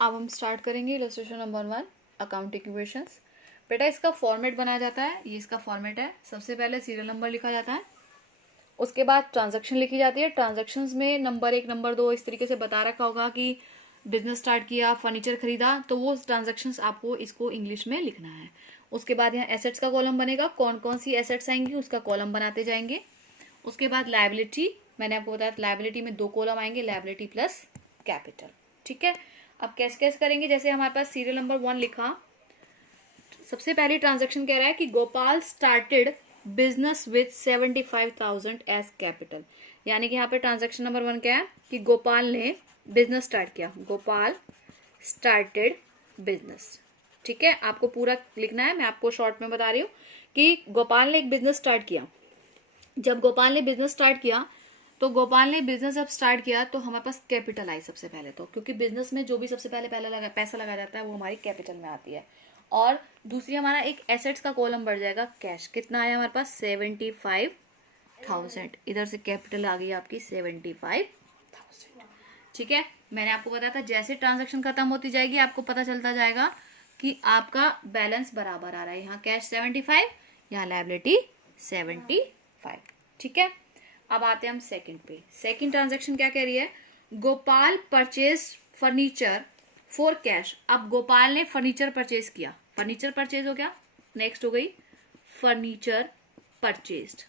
अब हम स्टार्ट करेंगे इलस्ट्रेशन नंबर 1 अकाउंटिंग इक्वेशंस। बेटा इसका फॉर्मेट बनाया जाता है, ये इसका फॉर्मेट है। सबसे पहले सीरियल नंबर लिखा जाता है, उसके बाद ट्रांजैक्शन लिखी जाती है। ट्रांजैक्शंस में नंबर 1 नंबर 2 इस तरीके से बता रखा होगा कि बिजनेस स्टार्ट किया, फर्नीचर खरीदा, तो वो ट्रांजैक्शंस आपको इसको इंग्लिश में लिखना है। उसके बाद यहाँ एसेट्स का कॉलम बनेगा, कौन कौन सी एसेट्स आएंगी उसका कॉलम बनाते जाएंगे। उसके बाद लायबिलिटी, मैंने आपको बताया लायबिलिटी में 2 कॉलम आएंगे, लायबिलिटी प्लस कैपिटल। ठीक है, अब कैसे कैसे करेंगे। जैसे हमारे पास सीरियल नंबर 1 लिखा, सबसे पहली ट्रांजैक्शन कह रहा है कि Gopal started business with 75,000 as capital. यानी कि यहाँ पे ट्रांजैक्शन नंबर 1 क्या है कि गोपाल ने बिजनेस स्टार्ट किया, गोपाल स्टार्टेड बिजनेस। ठीक है, आपको पूरा लिखना है, मैं आपको शॉर्ट में बता रही हूँ कि गोपाल ने एक बिजनेस स्टार्ट किया। जब गोपाल ने बिजनेस स्टार्ट किया तो गोपाल ने बिजनेस जब स्टार्ट किया तो हमारे पास कैपिटल आई सबसे पहले, तो क्योंकि बिजनेस में जो भी सबसे पहले पैसा लगाया जाता है वो हमारी कैपिटल में आती है। और दूसरी हमारा एक एसेट्स का कॉलम बढ़ जाएगा, कैश। कितना आया हमारे पास 75,000, इधर से कैपिटल आ गई आपकी 75,000। ठीक है, मैंने आपको बताया था जैसे ट्रांजेक्शन खत्म होती जाएगी आपको पता चलता जाएगा कि आपका बैलेंस बराबर आ रहा है। यहाँ कैश 75, यहाँ लायबिलिटी 75। ठीक है, अब आते हैं हम सेकंड पे। सेकंड ट्रांजैक्शन क्या कह रही है, Gopal purchase furniture for cash. अब गोपाल ने फर्नीचर परचेज किया, फर्नीचर परचेज हो गया। नेक्स्ट हो गई फर्नीचर परचेज्ड।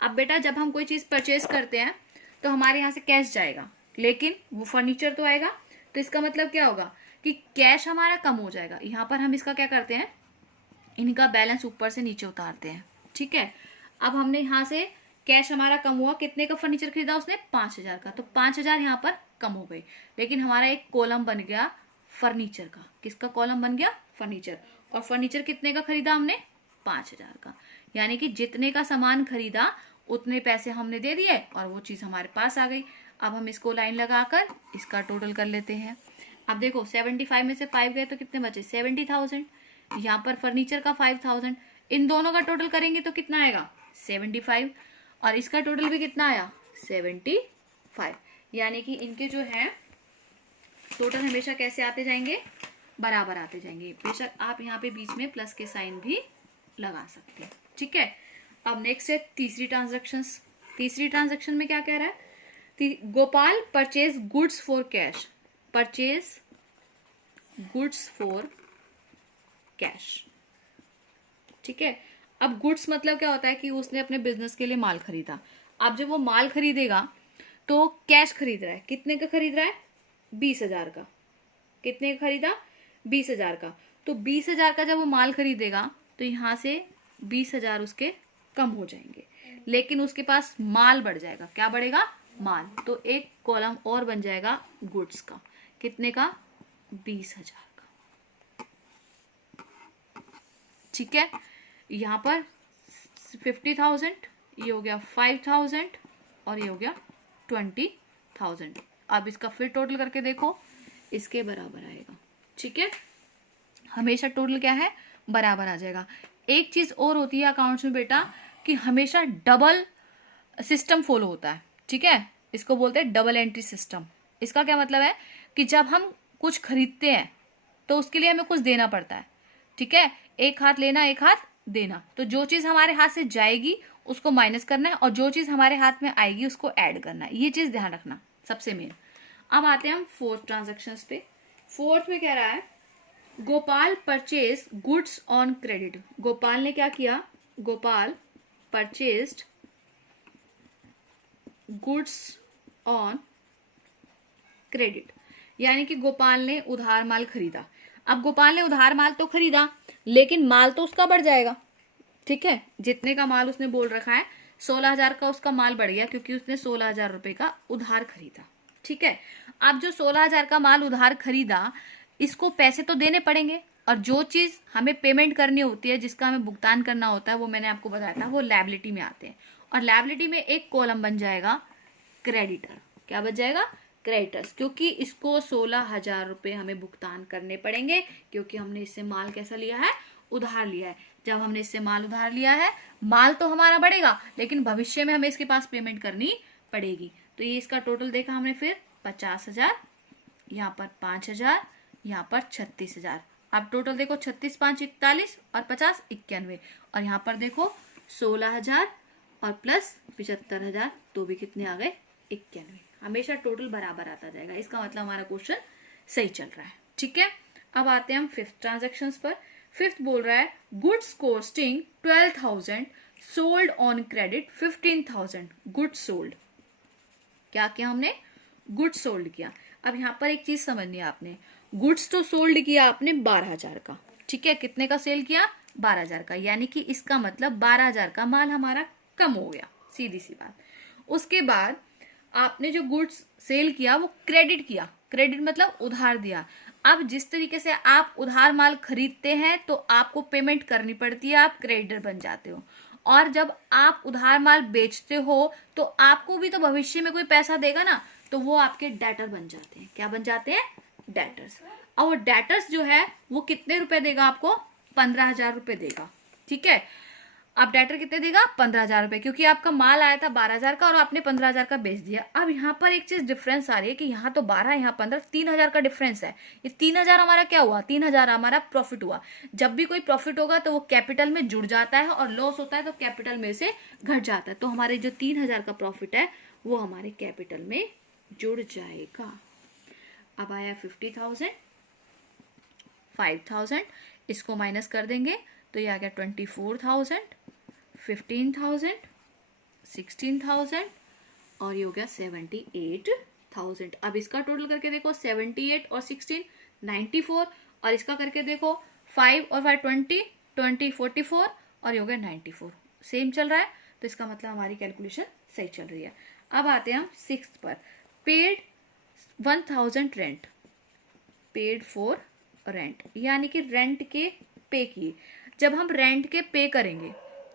अब बेटा जब हम कोई चीज परचेज करते हैं तो हमारे यहाँ से कैश जाएगा, लेकिन वो फर्नीचर तो आएगा, तो इसका मतलब क्या होगा कि कैश हमारा कम हो जाएगा। यहाँ पर हम इसका क्या करते हैं, इनका बैलेंस ऊपर से नीचे उतारते हैं। ठीक है, अब हमने यहाँ से कैश हमारा कम हुआ, कितने का फर्नीचर खरीदा उसने 5,000 का, तो 5,000 यहाँ पर कम हो गई, लेकिन हमारा एक कॉलम बन गया फर्नीचर का। किसका कॉलम बन गया, फर्नीचर। और फर्नीचर कितने का खरीदा हमने 5,000 का, यानी कि जितने का सामान खरीदा उतने पैसे हमने दे दिए और वो चीज हमारे पास आ गई। अब हम इसको लाइन लगाकर इसका टोटल कर लेते हैं। अब देखो 75 में से 5 गए तो कितने बचे 70,000, यहाँ पर फर्नीचर का 5,000, इन दोनों का टोटल करेंगे तो कितना आएगा 75, और इसका टोटल भी कितना आया 75। यानी कि इनके जो है टोटल हमेशा कैसे आते जाएंगे, बराबर आते जाएंगे। बेशक आप यहाँ पे बीच में प्लस के साइन भी लगा सकते हैं। ठीक है, अब नेक्स्ट है तीसरी ट्रांजैक्शन। तीसरी ट्रांजैक्शन में क्या कह रहा है, Gopal purchase goods for cash, purchase goods for cash. ठीक है, अब गुड्स मतलब क्या होता है कि उसने अपने बिजनेस के लिए माल खरीदा। अब जब वो माल खरीदेगा तो कैश खरीद रहा है, कितने का खरीद रहा है 20,000 का। कितने का खरीदा 20,000 का, तो 20,000 का जब वो माल खरीदेगा तो यहाँ से 20,000 उसके कम हो जाएंगे, लेकिन उसके पास माल बढ़ जाएगा। क्या बढ़ेगा, माल। तो एक कॉलम और बन जाएगा गुड्स का, कितने का 20,000 का। ठीक है, यहाँ पर 50,000, ये हो गया 5,000 और ये हो गया 20,000। अब इसका फिर टोटल करके देखो, इसके बराबर आएगा। ठीक है, हमेशा टोटल क्या है, बराबर आ जाएगा। एक चीज और होती है अकाउंट्स में बेटा कि हमेशा डबल सिस्टम फॉलो होता है। ठीक है, इसको बोलते हैं डबल एंट्री सिस्टम। इसका क्या मतलब है कि जब हम कुछ खरीदते हैं तो उसके लिए हमें कुछ देना पड़ता है। ठीक है, एक हाथ लेना एक हाथ देना, तो जो चीज हमारे हाथ से जाएगी उसको माइनस करना है और जो चीज हमारे हाथ में आएगी उसको ऐड करना है। ये चीज ध्यान रखना सबसे मेन। अब आते हैं हम फोर्थ ट्रांजैक्शन पे। फोर्थ में कह रहा है Gopal purchase goods on credit. Gopal ने क्या किया, Gopal purchased goods on credit, यानी कि गोपाल ने उधार माल खरीदा। अब गोपाल ने उधार माल तो खरीदा, लेकिन माल तो उसका बढ़ जाएगा। ठीक है, जितने का माल उसने बोल रखा है 16,000 का उसका माल बढ़ गया, क्योंकि उसने 16,000 रुपए का उधार खरीदा। ठीक है, अब जो 16,000 का माल उधार खरीदा इसको पैसे तो देने पड़ेंगे, और जो चीज हमें पेमेंट करनी होती है, जिसका हमें भुगतान करना होता है, वो मैंने आपको बताया था, वो लायबिलिटी में आते हैं। और लायबिलिटी में एक कॉलम बन जाएगा क्रेडिटर। क्या बन जाएगा, क्रेडिटर्स, क्योंकि इसको 16,000 रुपए हमें भुगतान करने पड़ेंगे, क्योंकि हमने इससे माल कैसा लिया है, उधार लिया है। जब हमने इससे माल उधार लिया है, माल तो हमारा बढ़ेगा, लेकिन भविष्य में हमें इसके पास पेमेंट करनी पड़ेगी। तो ये इसका टोटल देखा हमने फिर 50,000, यहाँ पर 5,000, यहाँ पर 36,000। अब टोटल देखो 36 5 41 और 50 91, और यहाँ पर देखो 16,000 और प्लस 75,000, तो भी कितने आ गए 91। हमेशा टोटल बराबर आता जाएगा, इसका मतलब हमारा क्वेश्चन सही चल रहा है। ठीक है, अब आते हैं हम फिफ्थ ट्रांजेक्शन पर। फिफ्थ बोल रहा है goods costing 12,000 sold on credit 15,000 goods sold. क्या किया हमने, गुड्स सोल्ड किया। अब यहाँ पर एक चीज समझनी है आपने, गुड्स तो सोल्ड किया आपने 12,000 का, ठीक है, कितने का सेल किया 12,000 का, यानी कि इसका मतलब 12,000 का माल हमारा कम हो गया, सीधी सी बात। उसके बाद आपने जो गुड्स सेल किया वो क्रेडिट किया, क्रेडिट मतलब उधार दिया। अब जिस तरीके से आप उधार माल खरीदते हैं तो आपको पेमेंट करनी पड़ती है, आप क्रेडिटर बन जाते हो, और जब आप उधार माल बेचते हो तो आपको भी तो भविष्य में कोई पैसा देगा ना, तो वो आपके डेटर बन जाते हैं। क्या बन जाते हैं, डेटर्स। और वो डेटर्स जो है वो कितने रुपए देगा आपको, 15,000 रुपए देगा। ठीक है, अब डेटर कितने देगा 15,000 रुपए, क्योंकि आपका माल आया था 12,000 का और आपने 15,000 का बेच दिया। अब यहाँ पर एक चीज डिफरेंस आ रही है कि यहाँ तो 12, यहाँ 15, 3,000 का डिफरेंस है। ये 3,000 हमारा क्या हुआ, 3,000 हमारा प्रॉफिट हुआ। जब भी कोई प्रॉफिट होगा तो वो कैपिटल में जुड़ जाता है, और लॉस होता है तो कैपिटल में से घट जाता है। तो हमारे जो 3,000 का प्रॉफिट है वो हमारे कैपिटल में जुड़ जाएगा। अब आया 50,000, 5,000, इसको माइनस कर देंगे तो ये आ गया 24,000, 15,000, 16,000 और ये हो गया 78,000। अब इसका टोटल करके देखो 78 और 16 94, और इसका करके देखो 5 और 5 20 20 44, और ये हो गया 94। सेम चल रहा है, तो इसका मतलब हमारी कैलकुलेशन सही चल रही है। अब आते हैं हम सिक्स्थ पर। Paid 1,000 rent, paid for rent, यानी कि रेंट के पे किए। जब हम रेंट के पे करेंगे,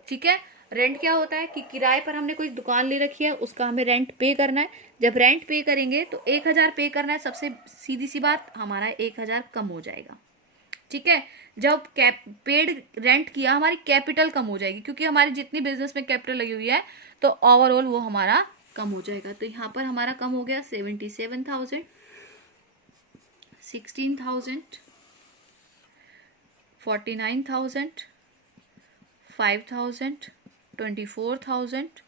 ठीक है, रेंट क्या होता है कि किराए पर हमने कोई दुकान ले रखी है, उसका हमें रेंट पे करना है। जब रेंट पे करेंगे तो 1,000 पे करना है, सबसे सीधी सी बात, हमारा 1,000 कम हो जाएगा। ठीक है, जब पेड रेंट किया हमारी कैपिटल कम हो जाएगी, क्योंकि हमारी जितनी बिजनेस में कैपिटल लगी हुई है तो ओवरऑल वो हमारा कम हो जाएगा। तो यहाँ पर हमारा कम हो गया 77,000, 16,000, 49,000, 5,000, 24,000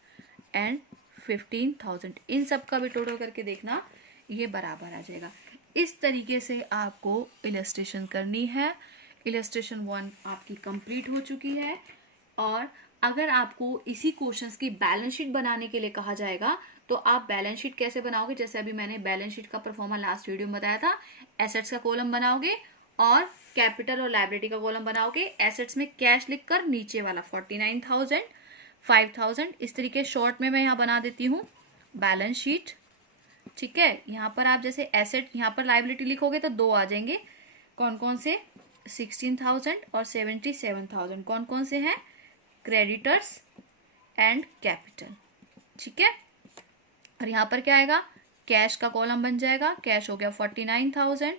एंड 15,000। इन सब का भी टोटल करके देखना, ये बराबर आ जाएगा। इस तरीके से आपको इलस्ट्रेशन करनी है। इलस्ट्रेशन 1 आपकी कंप्लीट हो चुकी है, और अगर आपको इसी क्वेश्चंस की बैलेंस शीट बनाने के लिए कहा जाएगा तो आप बैलेंस शीट कैसे बनाओगे, जैसे अभी मैंने बैलेंस शीट का परफॉर्मा लास्ट वीडियो में बताया था। एसेट्स का कॉलम बनाओगे और कैपिटल और लायबिलिटी का कॉलम बनाओगे। एसेट्स में कैश लिखकर नीचे वाला 49,000, 5,000, इस तरीके शॉर्ट में मैं यहाँ बना देती हूँ बैलेंस शीट। ठीक है, यहाँ पर आप जैसे एसेट, यहाँ पर लायबिलिटी लिखोगे तो 2 आ जाएंगे। कौन कौन से, 16,000 और 77,000 कौन कौन से हैं, क्रेडिटर्स एंड कैपिटल। ठीक है, और यहाँ पर क्या आएगा, कैश का कॉलम बन जाएगा, कैश हो गया 49,000,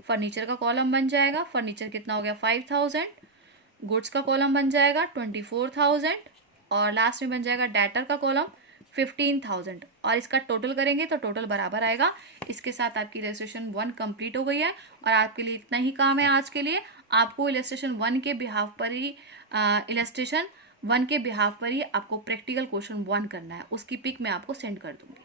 फर्नीचर का कॉलम बन जाएगा, फर्नीचर कितना हो गया 5,000, गुड्स का कॉलम बन जाएगा 24,000, और लास्ट में बन जाएगा डेटर का कॉलम 15,000, और इसका टोटल करेंगे तो टोटल बराबर आएगा। इसके साथ आपकी इलस्ट्रेशन 1 कंप्लीट हो गई है, और आपके लिए इतना ही काम है आज के लिए। आपको इलस्ट्रेशन 1 के बिहाफ पर ही इलस्ट्रेशन 1 के बिहाफ पर ही आपको प्रैक्टिकल क्वेश्चन 1 करना है, उसकी पिक मैं आपको सेंड कर दूंगी।